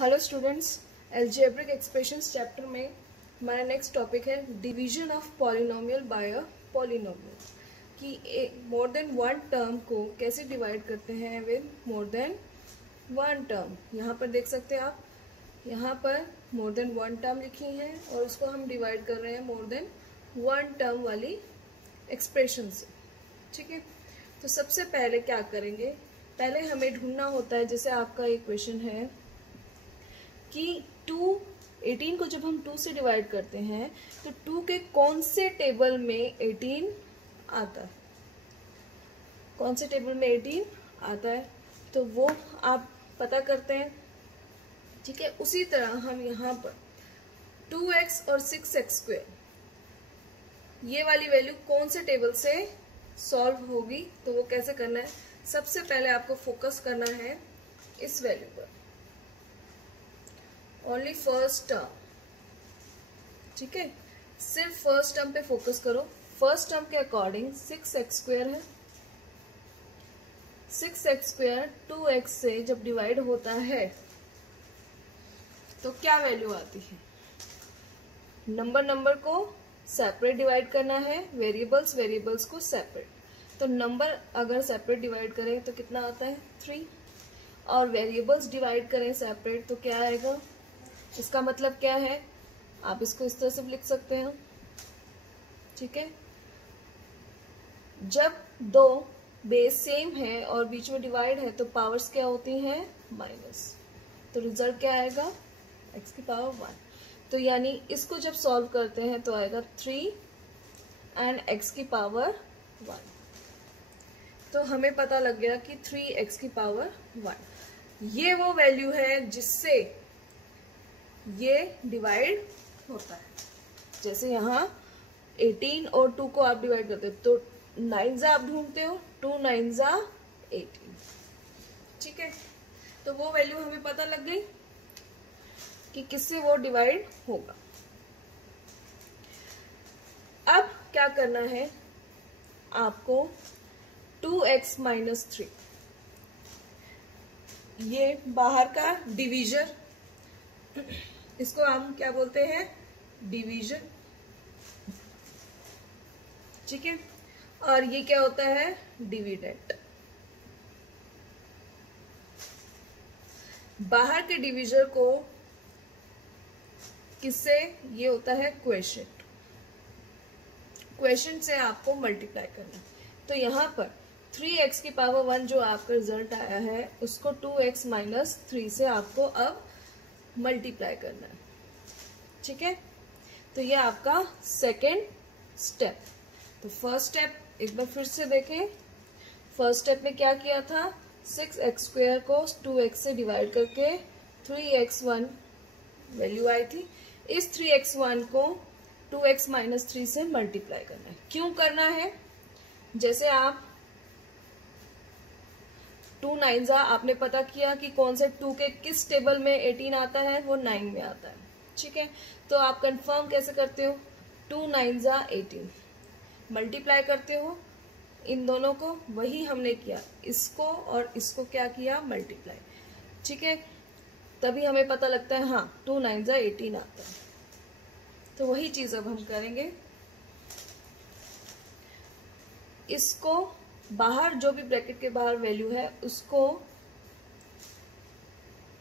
Hello students, algebraic expressions chapter में हमारा next topic है division of polynomial bye a polynomial, कि more than one term को कैसे डिवाइड करते हैं with more than one term. यहाँ पर देख सकते हैं आप, यहाँ पर मोर देन वन टर्म लिखी है और उसको हम डिवाइड कर रहे हैं मोर देन वन टर्म वाली एक्सप्रेशन से। ठीक है, तो सबसे पहले क्या करेंगे, पहले हमें ढूंढना होता है, जैसे आपका एक क्वेश्चन है कि 18 को जब हम 2 से डिवाइड करते हैं तो 2 के कौन से टेबल में 18 आता है, कौन से टेबल में 18 आता है, तो वो आप पता करते हैं। ठीक है, उसी तरह हम यहाँ पर 2x और 6x² ये वाली वैल्यू कौन से टेबल से सॉल्व होगी, तो वो कैसे करना है। सबसे पहले आपको फोकस करना है इस वैल्यू पर, ओनली फर्स्ट टर्म। ठीक है, सिर्फ फर्स्ट टर्म पे फोकस करो। फर्स्ट टर्म के अकॉर्डिंग 6x² है, 6x² 2x से जब डिवाइड होता है तो क्या वैल्यू आती है। नंबर को सेपरेट डिवाइड करना है, वेरिएबल्स को सेपरेट। तो नंबर अगर सेपरेट डिवाइड करें तो कितना आता है 3, और वेरिएबल्स डिवाइड करें सेपरेट तो क्या आएगा। इसका मतलब क्या है, आप इसको इस तरह से लिख सकते हैं। ठीक है, जब दो बेस सेम है और बीच में डिवाइड है तो पावर्स क्या होती हैं, माइनस। तो रिजल्ट क्या आएगा, x की पावर 1। तो यानी इसको जब सॉल्व करते हैं तो आएगा 3 एंड x की पावर 1। तो हमें पता लग गया कि 3x की पावर 1 ये वो वैल्यू है जिससे ये डिवाइड होता है। जैसे यहाँ 18 और 2 को आप डिवाइड करते हो तो 9 आप ढूंढते हो, 2 9 18। ठीक है, तो वो वैल्यू हमें पता लग गई कि किससे वो डिवाइड होगा। अब क्या करना है आपको, 2x - 3 ये बाहर का डिवीजन, इसको हम क्या बोलते हैं, डिवीजन। ठीक है, और ये क्या होता है, डिविडेंड। बाहर के डिवीजन को किससे, ये होता है क्वोशिएंट। क्वोशिएंट से आपको मल्टीप्लाई करना। तो यहाँ पर 3x की पावर 1 जो आपका रिजल्ट आया है उसको 2x - 3 से आपको अब मल्टीप्लाई करना है। ठीक है, तो ये आपका सेकेंड स्टेप। तो फर्स्ट स्टेप एक बार फिर से देखें। फर्स्ट स्टेप में क्या किया था, 6x² को 2x से डिवाइड करके 3x1 वैल्यू आई थी। इस 3x1 को 2x - 3 से मल्टीप्लाई करना है। क्यों करना है, जैसे आप 2 9 आपने पता किया कि कौन से 2 के किस टेबल में 18 आता है, वो 9 में आता है। ठीक है, तो आप कंफर्म कैसे करते हो, 2 9 18 मल्टीप्लाई करते हो इन दोनों को, वही हमने किया, इसको और इसको क्या किया, मल्टीप्लाई। ठीक है, तभी हमें पता लगता है हाँ 2 9 18 आता है। तो वही चीज अब हम करेंगे, इसको बाहर जो भी ब्रैकेट के बाहर वैल्यू है उसको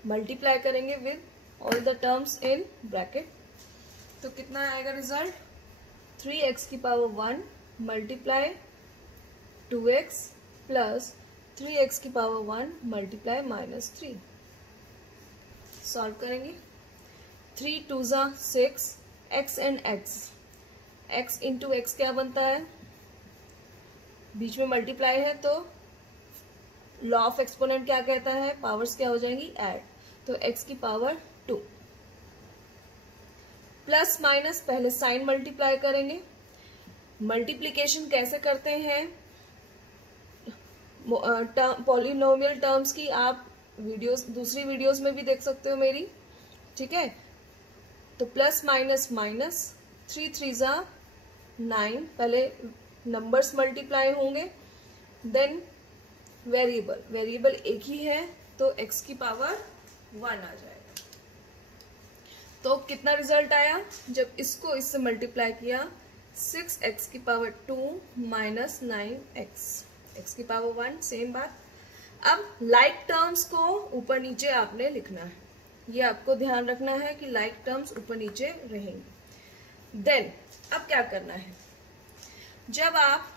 मल्टीप्लाई करेंगे with all the terms in bracket. तो कितना आएगा रिजल्ट, 3x की power 1 multiply 2x plus 3x की पावर 1 मल्टीप्लाई -3। सॉल्व करेंगे, 3 2 6, x and x into x क्या बनता है, बीच में मल्टीप्लाई है तो लॉ ऑफ एक्सपोनेंट क्या कहता है, पावर्स क्या हो जाएंगी, ऐड। तो x की पावर 2 प्लस माइनस, पहले साइन मल्टीप्लाई करेंगे। मल्टीप्लिकेशन कैसे करते हैं, पॉलिनोमियल टर्म्स की आप वीडियोस, दूसरी वीडियोस में भी देख सकते हो मेरी। ठीक है, तो प्लस माइनस माइनस, 3 3 9, पहले नंबर्स मल्टीप्लाई होंगे, देन वेरिएबल एक ही है तो x की पावर 1 आ जाएगा। तो कितना रिजल्ट आया जब इसको इससे मल्टीप्लाई किया, 6x की पावर 2 माइनस 9x, x की पावर 1, सेम बात। अब लाइक टर्म्स को ऊपर नीचे आपने लिखना है, ये आपको ध्यान रखना है कि लाइक टर्म्स ऊपर नीचे रहेंगे। देन अब क्या करना है, जब आप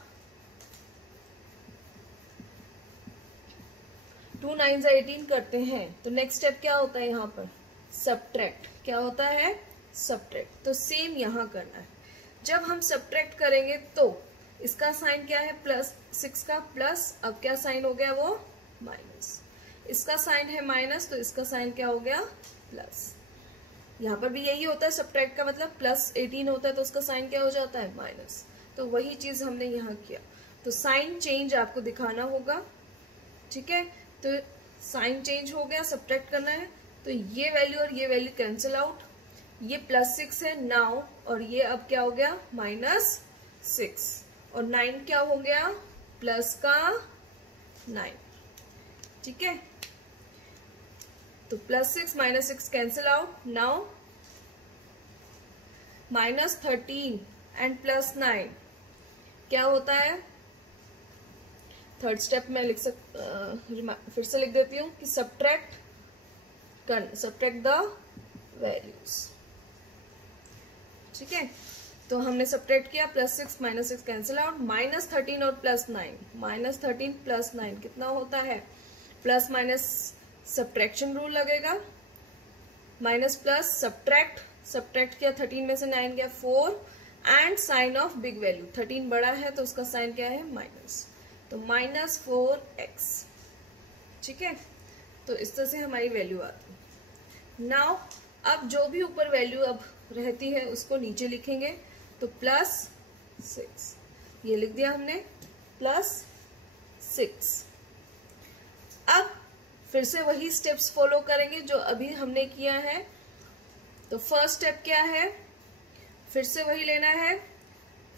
2 9 18 करते हैं तो नेक्स्ट स्टेप क्या होता है, यहाँ पर सब्ट्रैक्ट। क्या होता है, सब्ट्रैक्ट। तो सेम यहाँ करना है। जब हम सब्ट्रैक्ट करेंगे तो इसका साइन क्या है, प्लस 6 का प्लस, अब क्या साइन हो गया, वो माइनस। इसका साइन है माइनस, तो इसका साइन क्या हो गया, प्लस। यहाँ पर भी यही होता है, सब्ट्रैक्ट का मतलब प्लस 18 होता है तो उसका साइन क्या हो जाता है, माइनस। तो वही चीज हमने यहाँ किया। तो साइन चेंज आपको दिखाना होगा, ठीक है। तो साइन चेंज हो गया, सब्ट्रैक्ट करना है, तो ये वैल्यू और ये वैल्यू कैंसिल आउट। ये +6 है नाउ, और ये अब क्या हो गया, -6, और 9 क्या हो गया, प्लस का 9, ठीक है। तो +6 -6 कैंसिल आउट। नाउ -13 एंड +9 क्या होता है, थर्ड स्टेप में फिर से लिख देती हूँ कि सब्ट्रैक्ट द वैल्यूज, ठीक है। तो हमने सब्ट्रैक्ट किया, +6 -6 कैंसिल आउट, -13 और +9, -13 +9 कितना होता है, प्लस माइनस सब्ट्रैक्शन रूल लगेगा, माइनस प्लस सब्ट्रैक्ट किया, 13 में से 9 गया 4, and sign of big value, 13 बड़ा है तो उसका साइन क्या है, माइनस, तो -4x, ठीक है। तो इस तरह से हमारी वैल्यू आती है। नाउ अब जो भी ऊपर वैल्यू अब रहती है उसको नीचे लिखेंगे, तो +6, ये लिख दिया हमने, +6। अब फिर से वही स्टेप्स फॉलो करेंगे जो अभी हमने किया है। तो फर्स्ट स्टेप क्या है, फिर से वही लेना है,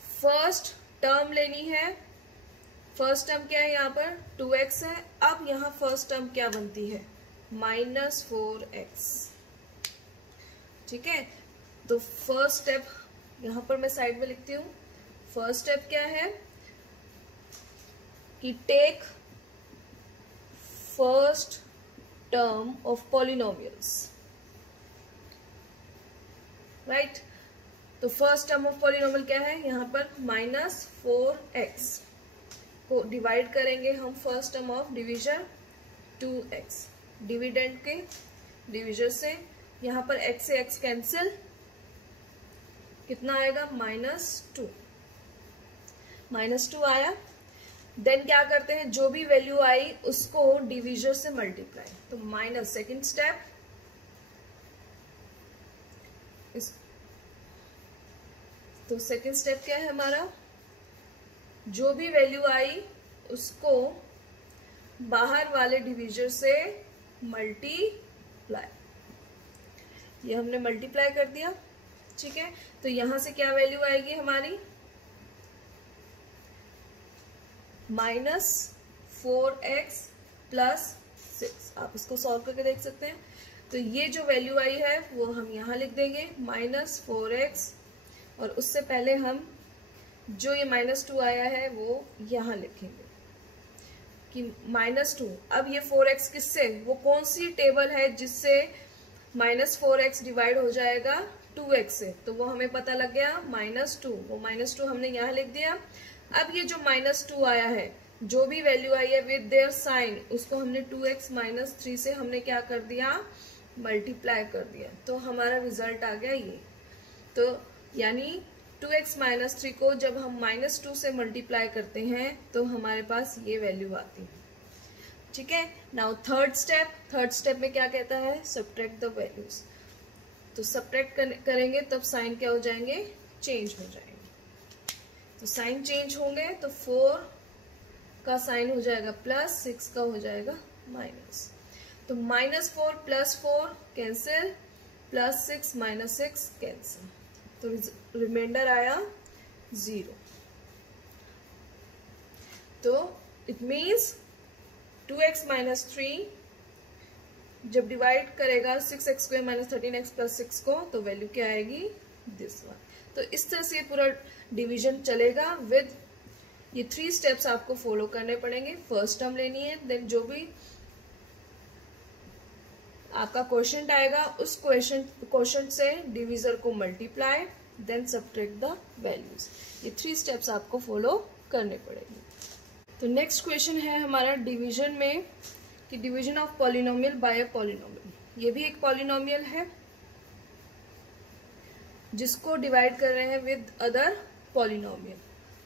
फर्स्ट टर्म लेनी है। फर्स्ट टर्म क्या है, यहाँ पर 2x है। अब यहाँ फर्स्ट टर्म क्या बनती है, -4x, ठीक है। तो फर्स्ट स्टेप यहाँ पर मैं साइड में लिखती हूँ। फर्स्ट स्टेप क्या है कि take first term of polynomials, right. तो फर्स्ट टर्म ऑफ पॉलिनोमियल क्या है, यहाँ पर -4x को डिवाइड करेंगे हम first term of division 2x, dividend के डिवीजन से। यहाँ पर x से x कैंसिल, कितना आएगा, -2 आया। देन क्या करते हैं, जो भी वैल्यू आई उसको डिवीजर से मल्टीप्लाई, तो माइनस सेकेंड स्टेप, तो सेकेंड स्टेप क्या है हमारा, जो भी वैल्यू आई उसको बाहर वाले डिवीजर से मल्टीप्लाई, ये हमने मल्टीप्लाई कर दिया, ठीक है। तो यहां से क्या वैल्यू आएगी हमारी, -4x + 6। आप इसको सॉल्व करके देख सकते हैं। तो ये जो वैल्यू आई है वो हम यहाँ लिख देंगे, -4x, और उससे पहले हम जो ये -2 आया है वो यहाँ लिखेंगे कि -2। अब ये 4x किससे, वो कौन सी टेबल है जिससे -4x डिवाइड हो जाएगा 2x से, तो वो हमें पता लग गया, -2, वो -2 हमने यहाँ लिख दिया। अब ये जो -2 आया है, जो भी वैल्यू आई है विद देयर साइन, उसको हमने 2x - 3 से हमने क्या कर दिया, मल्टीप्लाई कर दिया, तो हमारा रिजल्ट आ गया ये। तो यानी 2x - 3 को जब हम -2 से मल्टीप्लाई करते हैं तो हमारे पास ये वैल्यू आती है, ठीक है। नाउ थर्ड स्टेप में क्या कहता है, सब्ट्रैक्ट द वैल्यूज। तो सब्ट्रैक्ट करेंगे तब साइन क्या हो जाएंगे, चेंज हो जाएंगे। तो साइन चेंज होंगे तो 4 का साइन हो जाएगा प्लस, 6 का हो जाएगा माइनस। तो -4 + 4 कैंसिल, +6 - 6 कैंसिल, तो रिमाइंडर आया 0। तो इट मीन्स 2x - 3 जब डिवाइड करेगा 6x² माइनस 13x प्लस 6 को, तो वैल्यू क्या आएगी, दिस वन। तो इस तरह से पूरा डिवीजन चलेगा विद ये 3 स्टेप्स आपको फॉलो करने पड़ेंगे। फर्स्ट टर्म लेनी है, देन जो भी आपका क्वेश्चन आएगा उस क्वेश्चन से डिविजर को multiply, then subtract the values. ये 3 स्टेप्स आपको फॉलो करने पड़ेंगे। तो नेक्स्ट क्वेश्चन है हमारा डिवीजन में कि division of polynomial bye a polynomial. ये भी एक पॉलिनोमियल है जिसको डिवाइड कर रहे हैं विद अदर पॉलिनोमियल।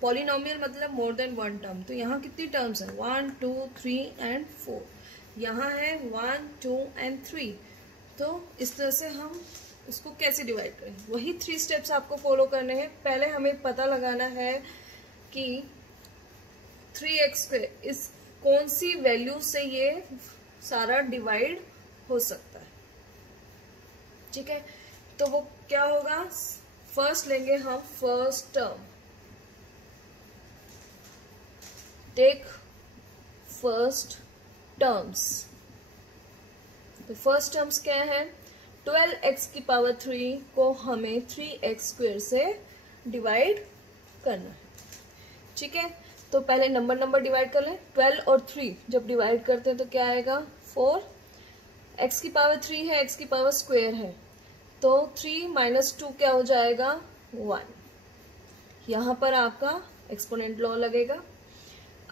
पॉलिनोमियल मतलब मोर देन वन टर्म। तो यहाँ कितनी टर्म्स है, 1 2 3 एंड 4। यहाँ है 1 2 एंड 3। तो इस तरह से हम इसको कैसे डिवाइड करें, वही 3 स्टेप्स आपको फॉलो करने हैं। पहले हमें पता लगाना है कि 3x² इस कौन सी वैल्यू से ये सारा डिवाइड हो सकता है। ठीक है, तो वो क्या होगा, फर्स्ट लेंगे हम first term. Take first terms. तो फर्स्ट टर्म्स क्या है, 12x³ को हमें 3x² से डिवाइड करना है। ठीक है, तो पहले नंबर डिवाइड कर लें। 12 और 3 जब डिवाइड करते हैं तो क्या आएगा, 4। x³ है, x² है, तो 3 माइनस 2 क्या हो जाएगा, 1। यहां पर आपका एक्सपोनेंट लॉ लगेगा।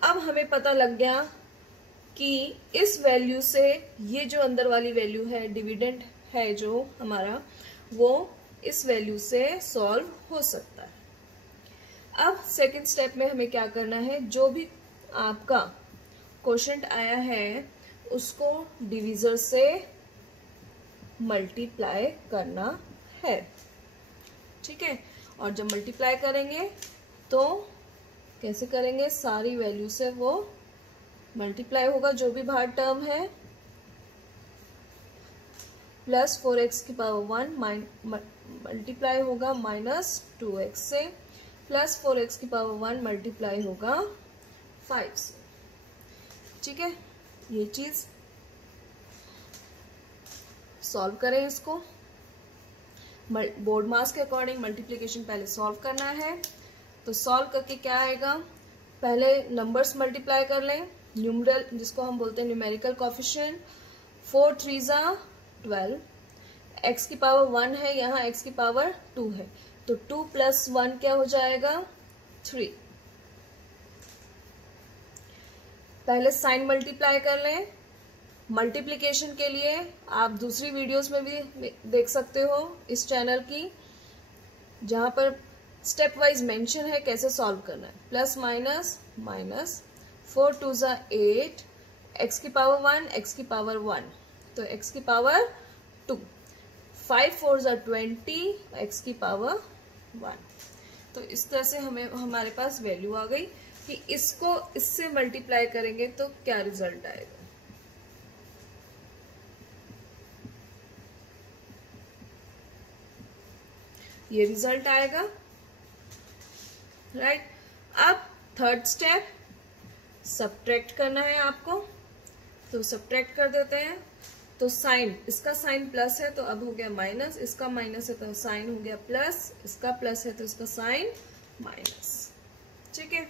अब हमें पता लग गया कि इस वैल्यू से ये जो अंदर वाली वैल्यू है, डिविडेंड है जो हमारा, वो इस वैल्यू से सॉल्व हो सकता है। अब सेकंड स्टेप में हमें क्या करना है, जो भी आपका क्वोशंट आया है उसको डिविजर से मल्टीप्लाई करना है। ठीक है, और जब मल्टीप्लाई करेंगे तो कैसे करेंगे, सारी वैल्यू से वो मल्टीप्लाई होगा, जो भी बाहर टर्म है, प्लस 4x⁻1 मल्टीप्लाई होगा माइनस 2x से, प्लस 4x⁻1 मल्टीप्लाई होगा 5 से। ठीक है, ये चीज सॉल्व करें। इसको बोर्ड मास के अकॉर्डिंग मल्टीप्लिकेशन पहले सॉल्व करना है। तो सॉल्व करके क्या आएगा, पहले नंबर्स मल्टीप्लाई कर लें, न्यूमरल जिसको हम बोलते हैं न्यूमेरिकल कोएफिशिएंट। 4 3 = 12, x⁻1 है, यहाँ x⁻2 है, तो 2 + 1 क्या हो जाएगा, 3। पहले साइन मल्टीप्लाई कर लें। मल्टीप्लिकेशन के लिए आप दूसरी वीडियोस में भी देख सकते हो इस चैनल की, जहां पर स्टेप वाइज मेंशन है कैसे सॉल्व करना है। Plus minus minus, 4 2 = 8, x⁻1 x⁻1 तो x⁻2, 5 4 = 20, x⁻1। तो इस तरह से हमारे पास वैल्यू आ गई कि इसको इससे मल्टीप्लाई करेंगे तो क्या रिजल्ट आएगा। ये रिजल्ट आएगा, राइट। अब थर्ड स्टेप, सब्ट्रैक्ट करना है आपको। तो सब्ट्रैक्ट कर देते हैं। तो साइन, इसका साइन प्लस है तो अब हो गया माइनस, इसका माइनस है तो साइन हो गया प्लस, इसका प्लस है तो इसका साइन माइनस। ठीक है,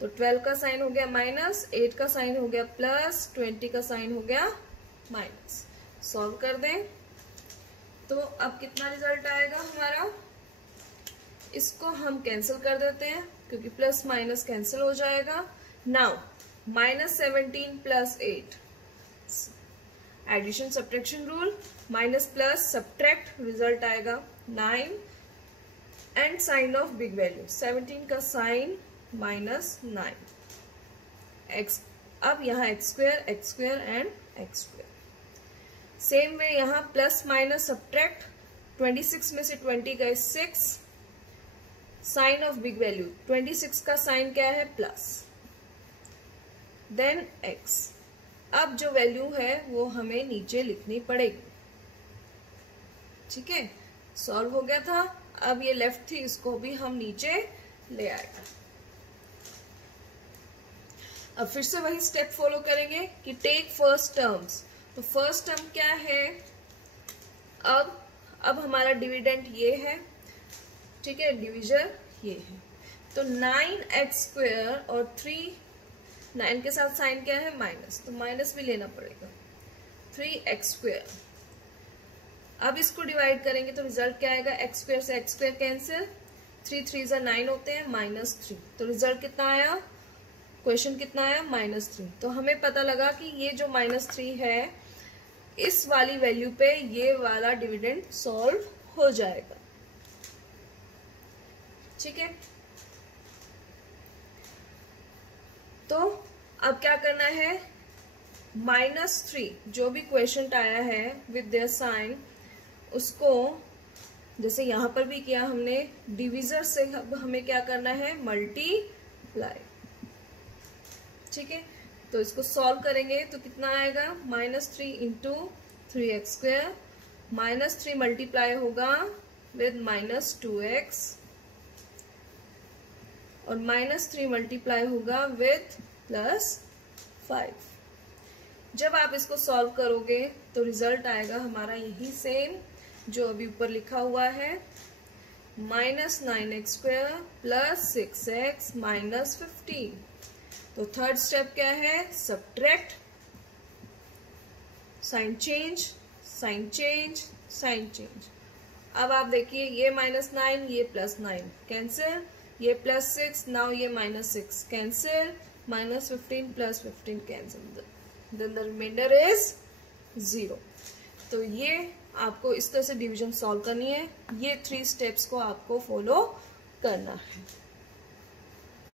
तो 12 का साइन हो गया माइनस, 8 का साइन हो गया प्लस, 20 का साइन हो गया माइनस। सॉल्व कर दें तो अब कितना रिजल्ट आएगा हमारा, इसको हम कैंसिल कर देते हैं क्योंकि प्लस माइनस कैंसिल हो जाएगा। Now -17 + 8, addition subtraction rule, minus plus subtract, result आएगा 9 and sign of big value 17 का साइन -9 x। अब यहाँ x² and x²। Same way यहाँ प्लस माइनस सब्ट्रैक्ट, 26 में से 20 गए 6, साइन ऑफ बिग वैल्यू 26 का साइन क्या है, प्लस, देन x। अब जो वैल्यू है वो हमें नीचे लिखनी पड़ेगी। ठीक है, सॉल्व हो गया था। अब ये लेफ्ट थी, इसको भी हम नीचे ले आएगा। अब फिर से वही स्टेप फॉलो करेंगे कि टेक फर्स्ट टर्म्स। तो फर्स्ट टर्म क्या है, अब हमारा डिविडेंड ये है, ठीक है, डिविजर ये है। तो 9x² और 9 के साथ साइन क्या है, माइनस, तो माइनस भी लेना पड़ेगा, 3x²। अब इसको डिवाइड करेंगे तो रिजल्ट क्या आएगा, x² से x² कैंसिल, 3 3 9 होते हैं, -3। तो रिजल्ट कितना आया, क्वेश्चन कितना आया, -3। तो हमें पता लगा कि ये जो -3 है, इस वाली वैल्यू पे ये वाला डिविडेंड सॉल्व हो जाएगा, ठीक है। तो अब क्या करना है, -3 जो भी क्वेश्चन आया है विद देयर साइन, उसको जैसे यहां पर भी किया हमने, डिविजर से अब हमें क्या करना है, मल्टीप्लाई, ठीक है। तो इसको सॉल्व करेंगे तो कितना आएगा, -3 इंटू 3x², -3 मल्टीप्लाई होगा विद -2x, और -3 मल्टीप्लाई होगा विद +5। जब आप इसको सॉल्व करोगे तो रिजल्ट आएगा हमारा यही सेम जो अभी ऊपर लिखा हुआ है, -9x² + 6x -15। तो थर्ड स्टेप क्या है, subtract, sign change, sign change, sign change. अब आप देखिए, ये -9, ये +9 कैंसिल, ये +6, नाउ ये -6 cancel, -15 + 15 cancel, then the remainder is 0। तो ये आपको इस तरह से डिवीजन सॉल्व करनी है, ये 3 स्टेप्स को आपको फॉलो करना है।